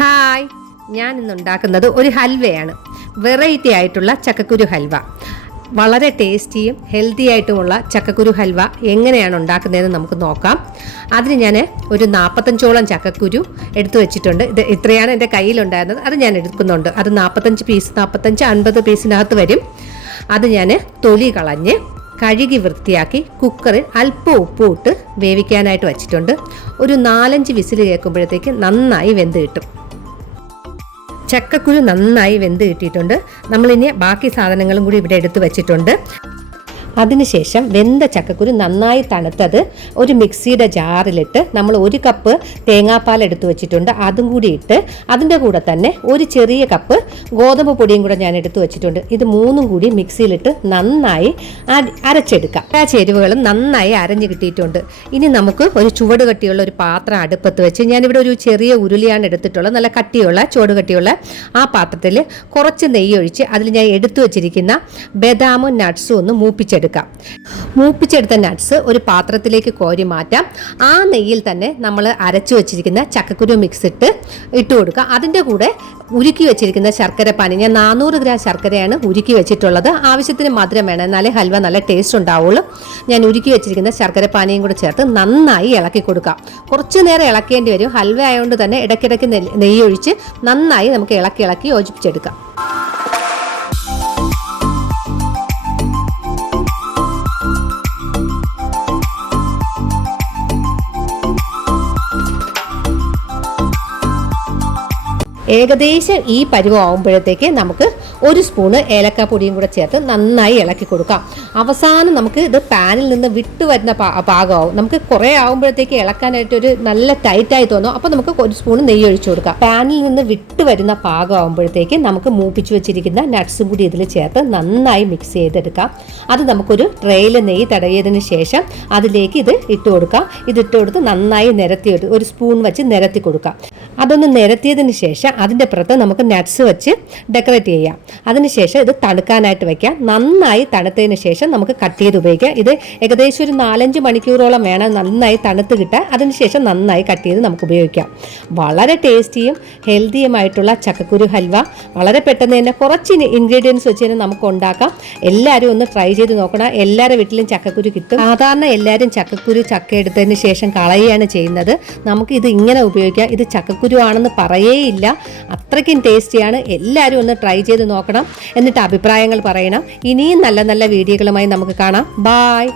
Hi. ഞാൻ ഇന്ന് ഉണ്ടാക്കുന്നത് ഒരു ഹൽവയാണ്. വെറൈറ്റി ആയിട്ടുള്ള ചക്കക്കുരു ഹൽവ. വളരെ ടേസ്റ്റിയും ഹെൽത്തി ആയിട്ടുമുള്ള ചക്കക്കുരു ഹൽവ എങ്ങനെയാണ് ഉണ്ടാക്കുന്നതെന്ന് നമുക്ക് നോക്കാം. അതിന് ഞാൻ ഒരു നാൽപ്പത്തഞ്ചോളം ചക്കക്കുരു എടുത്തു വെച്ചിട്ടുണ്ട്. ഇത് ഇത്രയാണ് എന്റെ കയ്യിലുണ്ടായിരുന്നത്. അത് ഞാൻ എടുക്കുന്നുണ്ട്. അത് നാൽപ്പത്തഞ്ച് പീസ് നാൽപ്പത്തഞ്ച് അൻപത് പീസിനകത്ത് വരും. അത് ഞാൻ തൊലി കളഞ്ഞ് കഴുകി വൃത്തിയാക്കി കുക്കറിൽ അല്പം ഉപ്പ് ഇട്ട് വേവിക്കാനായിട്ട് വച്ചിട്ടുണ്ട്. ഒരു നാലഞ്ച് വിസിൽ കേൾക്കുമ്പോഴത്തേക്ക് നന്നായി വെന്ത് കിട്ടും. ചക്കക്കുരു നന്നായി വെന്ത് കിട്ടിയിട്ടുണ്ട്. നമ്മളിനി ബാക്കി സാധനങ്ങളും കൂടി ഇവിടെ എടുത്തു വെച്ചിട്ടുണ്ട്. അതിനുശേഷം വെന്ത ചക്കക്കുരു നന്നായി തണുത്തത് ഒരു മിക്സിയുടെ ജാറിലിട്ട് നമ്മൾ ഒരു കപ്പ് തേങ്ങാപ്പാൽ എടുത്തു വെച്ചിട്ടുണ്ട്. അതും കൂടി ഇട്ട് അതിന്റെ കൂടെ തന്നെ ഒരു ചെറിയ കപ്പ് ഗോതമ്പ് പൊടിയും കൂടെ ഞാൻ എടുത്തു വെച്ചിട്ടുണ്ട്. ഇത് മൂന്നും കൂടി മിക്സിയിലിട്ട് നന്നായി അര- അരച്ചെടുക്കാം. ആ ചേരുവകളും നന്നായി അരഞ്ഞു കിട്ടിയിട്ടുണ്ട്. ഇനി നമുക്ക് ഒരു ചുവട് കട്ടിയുള്ള ഒരു പാത്രം അടുപ്പത്ത് വെച്ച് ഞാനിവിടെ ഒരു ചെറിയ ഉരുളിയാണ് എടുത്തിട്ടുള്ളത്. നല്ല കട്ടിയുള്ള ചുവട് കട്ടിയുള്ള ആ പാത്രത്തിൽ കുറച്ച് നെയ്യ് ഒഴിച്ച് അതിൽ ഞാൻ എടുത്തു വെച്ചിരിക്കുന്ന ബദാമും നട്ട്സും ഒന്ന് മൂപ്പിച്ചെടുക്കാം. മൂപ്പിച്ചെടുത്ത നട്ട്സ് ഒരു പാത്രത്തിലേക്ക് കോരി മാറ്റാം. ആ നെയ്യിൽ തന്നെ നമ്മൾ അരച്ചു വെച്ചിരിക്കുന്ന ചക്കക്കുരു മിക്സ് ഇട്ട് ഇട്ട് കൊടുക്കുക. അതിന്റെ കൂടെ ഉരുക്കി വെച്ചിരിക്കുന്ന ശർക്കര പാനി. ഞാൻ നാനൂറ് ഗ്രാം ശർക്കരയാണ് ഉരുക്കി വെച്ചിട്ടുള്ളത്. ആവശ്യത്തിന് മധുരം വേണം. എന്നാലേ ഹൽവ നല്ല ടേസ്റ്റ് ഉണ്ടാവുള്ളൂ. ഞാൻ ഉരുക്കി വെച്ചിരിക്കുന്ന ശർക്കര പാനിയും കൂടെ ചേർത്ത് നന്നായി ഇളക്കി കൊടുക്കാം. കുറച്ച് നേരം ഇളക്കേണ്ടി വരും. ഹൽവ ആയതുകൊണ്ട് തന്നെ ഇടയ്ക്കിടയ്ക്ക് നെയ്യ് ഒഴിച്ച് നന്നായി നമുക്ക് ഇളക്കി ഇളക്കി യോജിപ്പിച്ചെടുക്കാം. ഏകദേശം ഈ പരുവം ആവുമ്പോഴത്തേക്ക് നമുക്ക് ഒരു സ്പൂണ് ഏലക്കാപ്പൊടിയും കൂടെ ചേർത്ത് നന്നായി ഇളക്കി കൊടുക്കാം. അവസാനം നമുക്ക് ഇത് പാനിൽ നിന്ന് വിട്ടു വരുന്ന പാകമാവും. നമുക്ക് കുറേ ആകുമ്പോഴത്തേക്ക് ഇളക്കാനായിട്ട് ഒരു നല്ല ടൈറ്റായി തോന്നും. അപ്പോൾ നമുക്ക് ഒരു സ്പൂണ് നെയ്യ് ഒഴിച്ചു കൊടുക്കാം. പാനിൽ നിന്ന് വിട്ടു വരുന്ന പാകമാകുമ്പോഴത്തേക്ക് നമുക്ക് മൂപ്പിച്ചു വെച്ചിരിക്കുന്ന നട്ട്സും കൂടി ഇതിൽ ചേർത്ത് നന്നായി മിക്സ് ചെയ്തെടുക്കാം. അത് നമുക്കൊരു ട്രെയിൽ നെയ്യ് തടവിയതിന് ശേഷം അതിലേക്ക് ഇത് ഇട്ട് കൊടുക്കാം. ഇത് ഇട്ട് കൊടുത്ത് നന്നായി നിരത്തി ഒരു സ്പൂൺ വെച്ച് നിരത്തി കൊടുക്കാം. അതൊന്ന് നിരത്തിയതിന് ശേഷം അതിന്റെ പുറത്ത് നമുക്ക് നട്ട്സ് വെച്ച് ഡെക്കറേറ്റ് ചെയ്യാം. അതിനുശേഷം ഇത് തണുക്കാനായിട്ട് വെക്കാം. നന്നായി തണുത്തതിന് ശേഷം നമുക്ക് കട്ട് ചെയ്ത് ഉപയോഗിക്കാം. ഇത് ഏകദേശം ഒരു നാലഞ്ച് മണിക്കൂറോളം വേണം നന്നായി തണുത്ത് കിട്ടാൻ. അതിനുശേഷം നന്നായി കട്ട് ചെയ്ത് നമുക്ക് ഉപയോഗിക്കാം. വളരെ ടേസ്റ്റിയും ഹെൽത്തിയുമായിട്ടുള്ള ചക്കക്കുരു ഹൽവ. വളരെ പെട്ടെന്ന് തന്നെ കുറച്ച് ഇൻഗ്രീഡിയൻസ് വെച്ച് തന്നെ നമുക്ക് ഉണ്ടാക്കാം. എല്ലാവരും ഒന്ന് ട്രൈ ചെയ്ത് നോക്കണം. എല്ലാവരുടെ വീട്ടിലും ചക്കക്കുരു കിട്ടും. സാധാരണ എല്ലാവരും ചക്കക്കുരു ചക്ക എടുത്തതിന് ശേഷം കളയുകയാണ് ചെയ്യുന്നത്. നമുക്ക് ഇത് ഇങ്ങനെ ഉപയോഗിക്കാം. ഇത് ചക്കക്കുരു ആണെന്ന് പറയേയില്ല. അത്രയ്ക്കും ടേസ്റ്റിയാണ്. എല്ലാവരും ഒന്ന് ട്രൈ ചെയ്ത് നോക്കണം. എന്നിട്ട് അഭിപ്രായങ്ങൾ പറയണം. ഇനിയും നല്ല നല്ല വീഡിയോകളുമായി നമുക്ക് കാണാം. ബായ്